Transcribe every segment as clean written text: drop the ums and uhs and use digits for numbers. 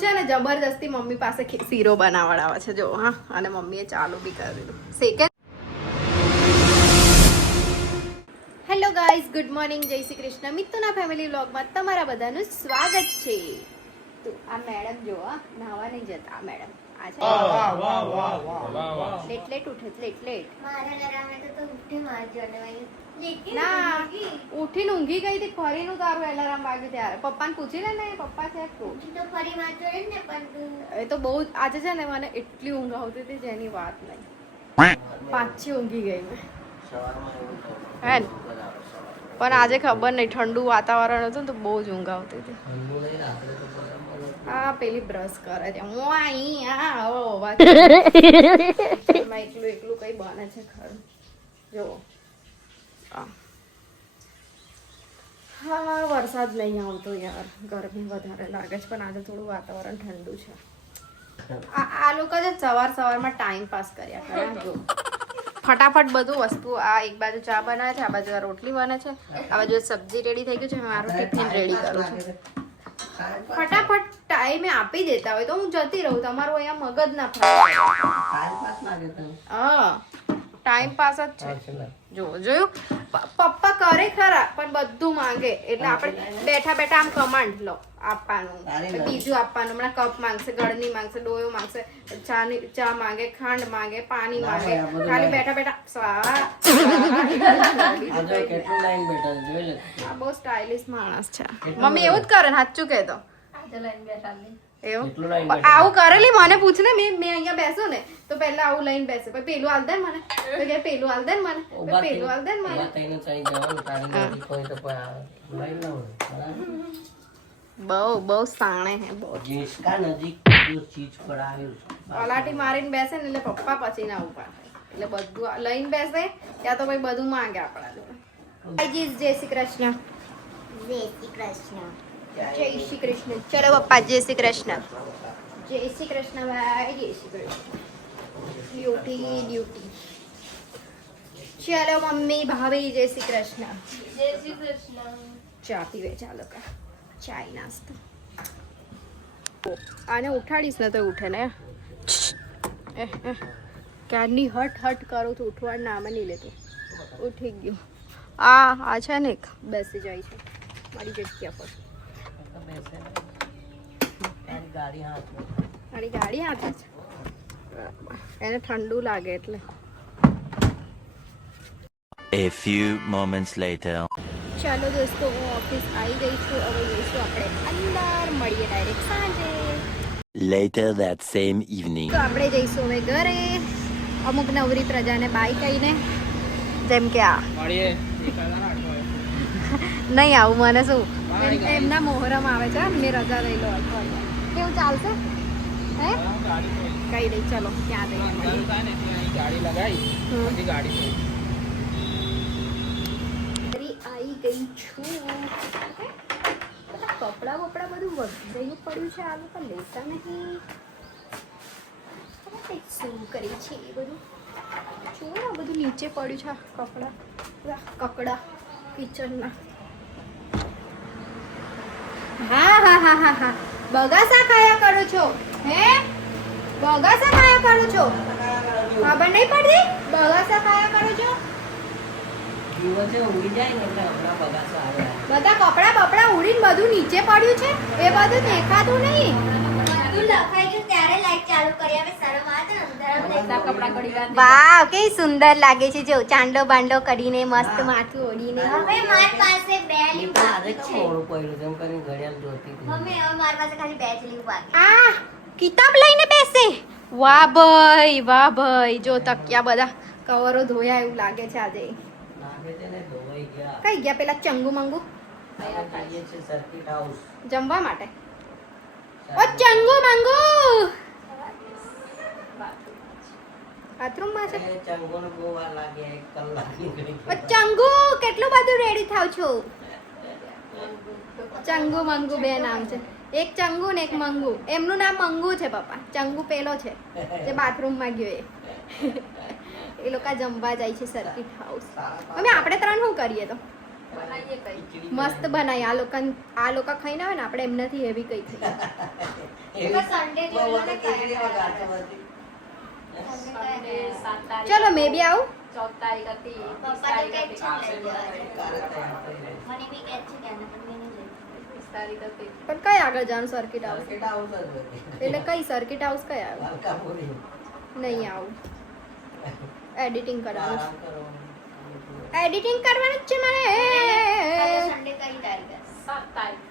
છે ને જબરદસ્તી મમ્મી પાસે શીરો બનાવડાવે છે જો. હા, અને મમ્મીએ ચાલુ બી કરી દીધું. Second. Hello guys, good morning, જય શ્રી કૃષ્ણ. મિત્તુના ફેમિલી વ્લોગમાં તમારા બધાનું સ્વાગત છે. તો આ મેડમ જો નાવા નહીં જતા. આ મેડમ લેટ ઉઠે ના ઉઠીને ઊંઘી ગઈ હતી. ફરીનું તારું એલાર્મ વાગ્યું ત્યારે પપ્પાને પૂછી લે ને. પપ્પા છે એ તો બહુ આજે છે ને મને એટલી ઊંઘ આવતી હતી જેની વાત નહીં. પાછી ઊંઘી ગઈ મેં હે ને. પણ આજે ખબર નહીં ઠંડુ વાતાવરણ હતું ને તો બહુ જ ઊંઘ આવતી હતી. હા પેલી બ્રશ કરે છે એકલું કઈ બને છે ખરું જો. હા વરસાદ નહીં આવતો યાર, ગરમી વધારે લાગે છે. પણ આજે થોડું વાતાવરણ ઠંડુ છે. આ લોકો છે સવારમાં ટાઈમ પાસ કર્યા કરે જો. ફટાફટ બધું વસ્તુ આ એક બાજુ ચા બનાવે છે, આ બાજુ આ રોટલી બને છે, આ બાજુ સબ્જી રેડી થઈ ગયું છે. મારું ટિફિન રેડી કરું છું. ફટાફટ ટાઈમે આપી દેતા હોય તો હું જતી રહું. તમારું અહીંયા મગજ ના ફાવે. હા ટાઈમ પાસ જ છે. જોયું પપ્પા કરે ખરા પણ બધું માંગે એટલે આપણે બેઠા બેઠા આમ કમાન્ડ લો આપવાનું, બીજું આપવાનું. હમણાં કપ માંગશે, ગળની માંગશે, ડોયો માંગશે, ચા માંગે, ખાંડ માંગે, પાણી માંગે. ખાલી બેઠા બેઠા આ બહુ સ્ટાઇલિશ માણસ છે. મમ્મી એવું જ કરે ને સાચું કહેતો એવું આવું કરેલી. મને પૂછ ને મેં અહીંયા બેસું ને તો પહેલા આવું લઈને બેસે, પછી પેલું હાલ દે મને, તો કે પેલું હાલ દે મને, પેલું હાલ દે મને. બહુ સાણે હે બહુ. પલાટી મારીને બેસે ને એટલે પપ્પા પછી ના ઉપાડે. એટલે બધું લઈને બેસે ત્યાં તો ભાઈ બધું માંગે આપણા જોડે. જય શ્રી કૃષ્ણ. જય શ્રી કૃષ્ણ. જય શ્રી કૃષ્ણ. ચલો પપ્પા જય શ્રી કૃષ્ણ. જય શ્રી કૃષ્ણ ભાઈ. જય શ્રી કૃષ્ણ. ડ્યુટી. ચલો મમ્મી ભાભી જય શ્રી કૃષ્ણ. જય શ્રી કૃષ્ણ. ચા પીવે ચાલો કા ચાય નાસ્તો. આને ઉઠાડીશ ને તો ઉઠે ને. ક્યારની હટ કરું તો ઉઠવાનું નામ નહીં લેતું. ઉઠી ગયું. આ છે ને બેસી જાય છે મારી જગ્યા પર. મારી ગાડી હાથે છે. એને ઠંડુ લાગે એટલે. A few moments later. ચાલો દોસ્તો હું ઓફિસ આવી ગઈ છું. હવે જઈશું આપણે અંદર. મળીએ ડાયરેક્ટ સાંજે. Later that same evening. તો આપણે જઈશું હવે ઘરે. અમુક નવરી પ્રજાને બાય કહીને જેમ કે આ નહીં આવું મને શું એમના મોહરમ આવે છે. મેં રજા લઈ લો અઠવાડિયા. કેવું ચાલશે હે કઈ નહીં. ચલો ત્યાં ગાડી લગાવી આવી ગઈ છું. કપડા બપડા બધું વધેલું પડ્યું છે. આ લોકો લેતા નહીં. શું કરી છે એ બધું જુઓ ને. બધું નીચે પડ્યું છે કપડા કિચનના. હા બગાસા ખાયા કરો છો હે? બગાસા ખાયા કરો છો? ખબર નહીં પડતી? બગાસા ખાયા કરો છો? બધા કપડા બપડા ઉડીને બધું નીચે પડ્યું છે. એ બધું દેખાતું નહીં. વાવ કેવી સુંદર લાગે છે. જો ચાંદલો બાંડલો કરીને મસ્ત માથું ઓઢીને. હવે મારી પાસે બે લીપ બાકી છે. મમ્મી હવે મારી પાસે ખાલી બે જ લીપ બાકી. આ કિતાબ લઈને બેસે. વાહ ભાઈ જો તકિયા બધા કવરો ધોયા એવું લાગે છે આજે. કઈ ગયા પેલા ચંગુ મંગુ જમવા માટે? ઓ ચંગુ મંગુ બાથરૂમમાં છે. ચંગુ કેટલું બધું રેડી થાવ છો? ચંગુ મંગુ બે નામ છે. એક ચંગુ ને એક મંગુ. એમનું નામ મંગુ છે પપ્પા. ચંગુ પેલો છે જે બાથરૂમમાં ગયો એ લોકો જમવા જાય છે સર્કિટ હાઉસ. અમે આપણે ત્રણ શું કરીએ તો મસ્ત બનાવી. આ લોકો ખાઈને આવે ને આપણે એમનાથી હેવી કઈ થઈ સન્ડે બહુ વખત કેટલી વગાડતો બધી. ચલો મે બી આવું 14 તારીખ હતી, 30 પપ્પા તો તારીખ કે હતી, છે લઈ લેવા. કાલે તૈયાર થઈ રહી. મને બી કહે છે કે આને પણ મેં નહીં લઈ. 30 તારીખ હતી. પણ કઈ આગળ જવાનું સર્કિટ હાઉસ માર્કેટ આવું જ બધી. એટલે કઈ સર્કિટ હાઉસ કઈ આવે મલકાપુરી. નહીં આવું એડિટિંગ કરવાનું આરામ કરો. એડિટિંગ કરવાનું જ છે કાલે મારે સન્ડે કઈ તારીખ હશે? 7 તારીખ.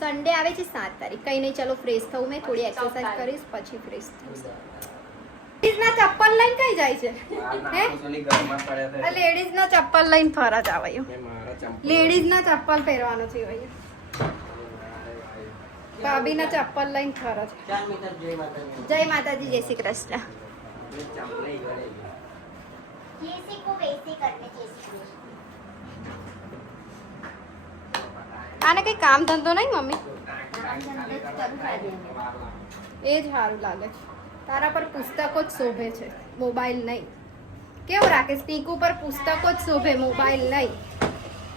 સન્ડે આવે છે 7 તારીખ કઈ નહીં ચલો ફ્રેશ થવું મેં થોડી એક્સરસાઇઝ કરીશ પછી ફ્રેશ થઈશ લેડીઝના ચપ્પલ લઈને કઈ જાય છે હે આ લેડીઝના ચપ્પલ લઈને ફરજ આવે લેડીઝના ચપ્પલ પહેરવાનો છે ભાઈ ભાભીના ચપ્પલ લઈને ફરજ ચાલ મિત્ર, જય માતાજી. જય માતાજી જય શ્રી કૃષ્ણ किसी को वैसे करने चाहिए. આને કઈ કામ ધંધો નહીં મમ્મી काम धंधे तो करूँ खाली. એ જ સારું લાગે છે તારા પર પુસ્તકો જ શોભે છે મોબાઈલ નહીં કેવું રાખે સ્ટીક ઉપર પુસ્તકો જ શોભે મોબાઈલ નહીં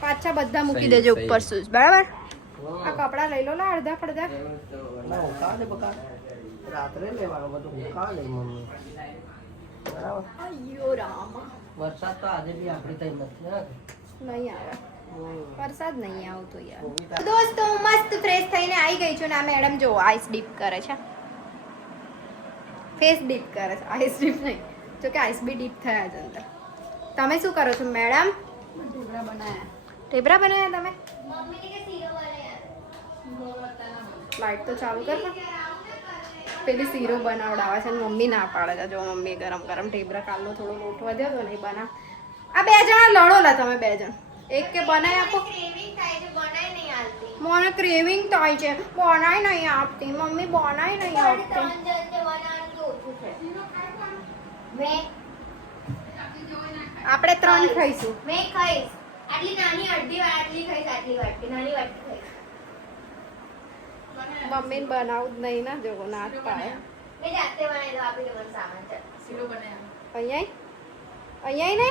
પાછા બધા મૂકી દેજો ઉપર શૂઝ બરાબર આ કપડા લઈ લો લા અડધા પડધા ના, ઉખાડ દે બકા. રાત્રે લેવાનું બધું ઉખાડ લે મમ્મી. બરાબર. અయ్యో રામા વરસાદ તો આજે બી આપણી તઈ નથી હા. નહીં આવે વરસાદ નહીં આવતો યાર કોબી તા- દોસ્તો હું મસ્ત ફ્રેશ થઈને આવી ગઈ છું ને આ મેડમ જો આઈસ ડીપ કરે છે ફેસ ડીપ કરે છે આઈસ ડીપ નહીં જો કે આઈસ બી ડીપ થયા છે અંદર તમે શું કરો છો મેડમ ઢોકળા બનાયા. ટેબરા બનાવ્યા તમે मम्मी ने के सीरो वाले यार. લાઈટ તો ચાલુ કર પણ. પેલી શીરો બનાવડાવે છે ને મમ્મી ના પાડે છે જો મમ્મી ગરમ ગરમ ટેબરા કાલનો થોડો લોટ વધ્યો તો નહીં બનાવ આ બે જણા લડો લા તમે બે જણ એક કે બનાવી આપો क्रेविंग થાય છે બનાય નહીં આલતી. મને ક્રેવિંગ થાય છે બનાવી નહીં આપતી મમ્મી બનાવી નહીં ત્રણ આપતી જણ છે બનાવવાનું તો ઓછું છે. મેં આપણે 3 ખાઈશું મેં ખાઈશ. આટલી નાની અડધી આટલી ખાઈશ આટલી વાટકી નાની વાટકી ખાઈશ. મમ્મીને બનાવું જ નહીં ના જો ના જ પાડે મેં જાતે બનાવી દો આપી દો મને સામાન છે. શીરો બનાયા. અહીંયા ને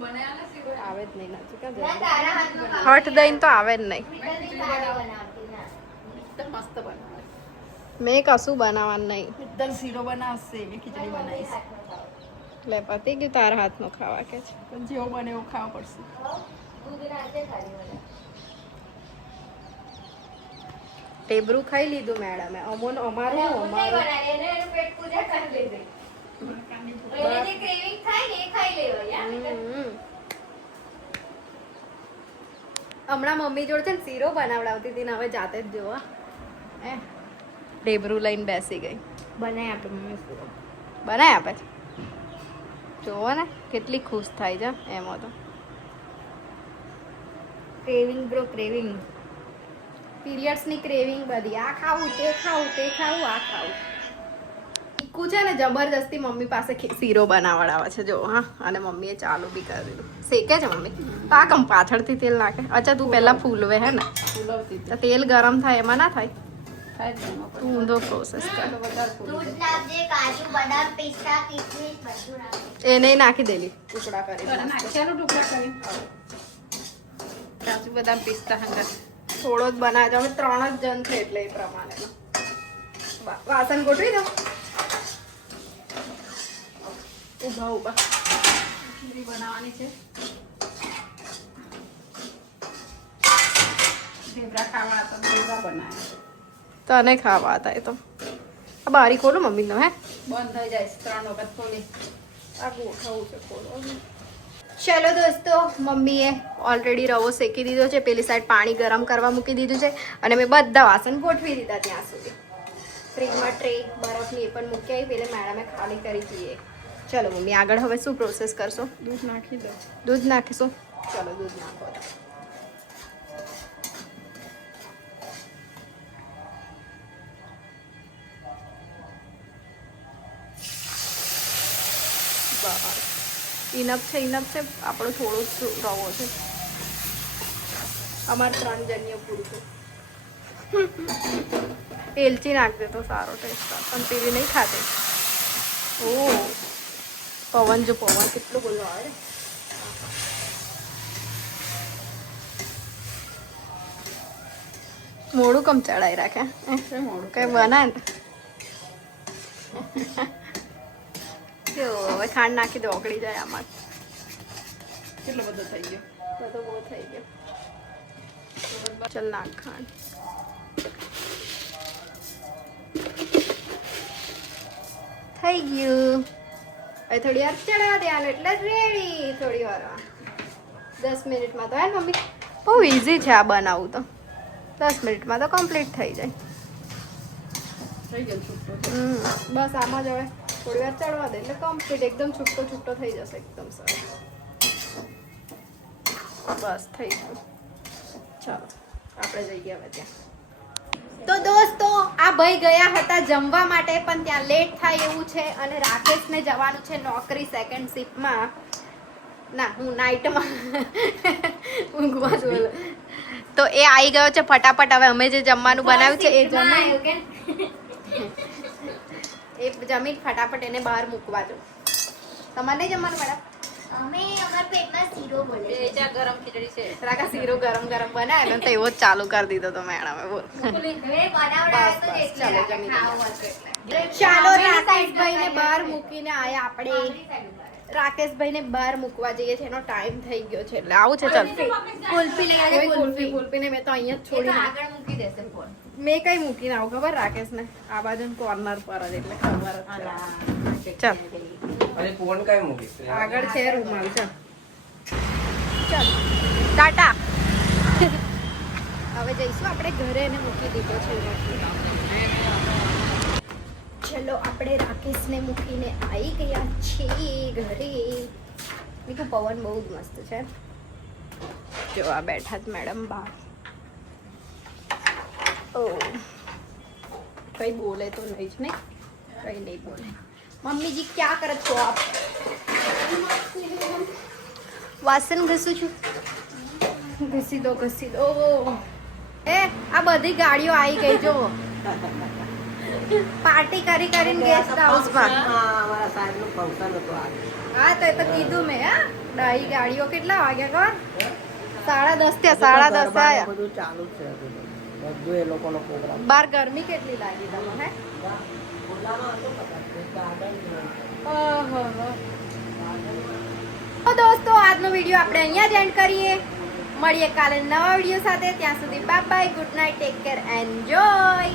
બનાયા ને શીરો. આવે જ નહીં નથી કા ના તારા હાથનો ખાવ. હટ દઈને તો આવે જ નહીં મિત્તલની તારા બનાવતી ના. એકદમ મસ્ત બનાવે. મેં કશું બનાવવાનું નહીં મિત્તલ શીરો બનાવશે, મેં ખીચડી બનાવીશ. લે પતી ગયું તારા હાથનું ખાવા કે છે પણ જેવો બને એવું ખાવા પડશે. દૂધ નાખે ખાલી મને. ટેબરું ખાઈ લીધું મેડમે અમારું હું નહીં અમારું બનાવી એને એનું પેટ પૂજા કરી લીધી. એને જે ક્રેવિંગ થાય ને એ ખાઈ લેવો યાર. હમ. હમણાં મમ્મી જોડે છે ને શીરો બનાવડાવતી હતી ને હવે જાતે જ જોવા ટેબરું લઈને બેસી ગઈ બનાવી આપે મમ્મી શીરો. બનાય આપે છે જોવો ને કેટલી ખુશ થાય છે એમાં તો ક્રેવિંગ બ્રો ક્રેવિંગ. પીરિયડ્સની ક્રેવિંગ બધી આ ખાવું તે ખાવું તે ખાવું આ ખાવું ઈકુ છે ને જબરદસ્તી મમ્મી પાસે શીરો બનાવડાવે છે જો હા અને મમ્મીએ ચાલુ બી કરી દીધું શેકે છે મમ્મી તો આ કમ પાછળથી તેલ નાખે અચ્છા તું પહેલા ફૂલવે હે ને ફૂલવતી તો તેલ ગરમ થાય એમાં ના થાય થાય જ નહીં એમાં તું ઊંધો પ્રોસેસ કર તો વધારે ફૂલ. દૂધ નાખજે કાજુ બદામ પિસ્તા કિસમિસ બધું નાખજે. એ નહીં નાખી દેલી ટુકડા કરી નાખ્યાનો ટુકડા કરી. કાજુ બદામ પિસ્તા હંગાત. થોડો જ બનાવે છે અમે 3 જ જણ છે એટલે એ પ્રમાણે વાસણ ગોઠવી દો ઊભા ઊભા ખીચડી બનાવવાની છે. ઢેબરા ખાવાના તો ઢેબરા બનાવ્યા. તને ખાવા હતા એ તો આ બારી ખોલો મમ્મી તમે હે બંધ થઈ જાય છે 3 વખત ખોલી. આ ગોઠવવું છે ખોલો ચલો દોસ્તો મમ્મીએ ઓલરેડી રવો શેકી દીધો છે પેલી સાઈડ પાણી ગરમ કરવા મૂકી દીધું છે અને મેં બધા વાસણ ગોઠવી દીધા ત્યાં સુધી ફ્રીજમાં ટ્રે બરફની એ પણ મૂકી આવી પેલે મેડમે ખાલી કરી દઈએ ચલો મમ્મી આગળ હવે શું પ્રોસેસ કરશો દૂધ નાખી દો. દૂધ નાખીશું ચલો દૂધ નાખો બસ ઇનફ છે આપણો થોડો જ રવો છે અમારે 3 જણને પૂરું છે એલચી નાખ દે તો સારો ટેસ્ટ પણ પેલી નહીં ખાતે ઓ પવન જો પવન કેટલો બોલો આવે મોડું કમ ચડાઈ રાખે મોડું કઈ બનાય ને જો હવે ખાંડ નાખી દો ઓગળી જાય આમાં કેટલો બધો થઈ ગયો. બધો બહુ થઈ ગયો ચલ નાખ ખાંડ થઈ ગયું હવે થોડી વાર ચડવા દેવાનું એટલે રેડી થોડી વારમાં 10 મિનિટમાં તો હે ને મમ્મી બહુ ઇઝી છે આ બનાવવું તો 10 મિનિટમાં તો કમ્પ્લીટ થઈ જાય થઈ ગયો છૂટો. બસ આમાં જ હવે થોડી વાર ચડવા દે એટલે કમ્પ્લીટ એકદમ છૂટો છૂટો થઈ જશે એકદમ સરસ બસ થઈ ગયું ચાલો આપણે જઈએ હવે ત્યાં તો દોસ્તો આ ભાઈ ગયા હતા જમવા માટે પણ ત્યાં લેટ થાય એવું છે અને રાકેશને જવાનું છે નોકરી સેકન્ડ શિફ્ટમાં ના હું નાઇટમાં ઊંઘવા જ બોલું તો એ આવી ગયો છે ફટાફટ હવે અમે જે જમવાનું બનાવ્યું છે એ જમી એ જમીન ફટાફટ એને બહાર મૂકવા દો તમારે નહીં જમવાનું મેડમ અમે અમારા પેટમાં શીરો બોલે એ ચા ગરમ ખીચડી છે. રાકા શીરો ગરમ ગરમ બનાવે તો એવો જ ચાલુ કરી દીધો તો મેડમે બોલ હવે બનાવડાવે તો બસ, એટલે ચાલો, જમી લઈએ. ખાવું હશે એટલે. ચાલો અમે રાકેશભાઈને side બહાર માં મૂકીને આયા આપણે આપણી side માં. રાકેશભાઈને બહાર મૂકવા જઈએ છે એનો ટાઈમ થઈ ગયો છે એટલે આવું છે ચાલ કુલ્ફી લઈ આવજે, કોઈ કુલ્ફી. કુલ્ફી કુલ્ફીને મેં તો અહીંયા જ એ તો છોડી આગળ મૂકી દેશે ફોન. મેં કઈ મૂકીને આવું ખબર રાકેશને આ બાજુ કોર્નર પર જ એટલે ખબર જ છે. ચાલ અને ફોન કઈ મૂકીશ આગળ છે રૂમાલ ચાલ ચાલ ટાટા હવે જઈશું આપણે ઘરે એને મૂકી દીધો છે ચલો આપણે રાકેશને મૂકીને આવી ગયા છીએ ઘરે બીજું પવન બહુ જ મસ્ત છે જો આ બેઠા જ મેડમ બહાર ઓ કઈ બોલે તો નહીં જ નહીં કઈ નહીં બોલે મમ્મી જી ક્યાં કરે છો આપ વાસણ ઘસું છું ઘસી દો એ આ બધી ગાડીઓ આવી ગઈ જો પાર્ટી કરી કરીને ગેસ્ટ હાઉસમાં અમારા સાહેબનું ફંક્શન હતું આજે હા તો એ તો કીધું મેં હા ડાઈ ગાડીઓ કેટલા વાગ્યા ખબર 10:30 થયા 10:30 આયા બધું ચાલુ જ છે હજુ તો. બધું એ લોકોનો પ્રોગ્રામ બાર ગરમી કેટલી લાગી તમને હે ઓહો તો દોસ્તો આજનો વિડીયો આપણે અહીંયા જ એન્ડ કરીએ મળીએ કાલે નવા વિડીયો સાથે ત્યાં સુધી bye bye good night take care enjoy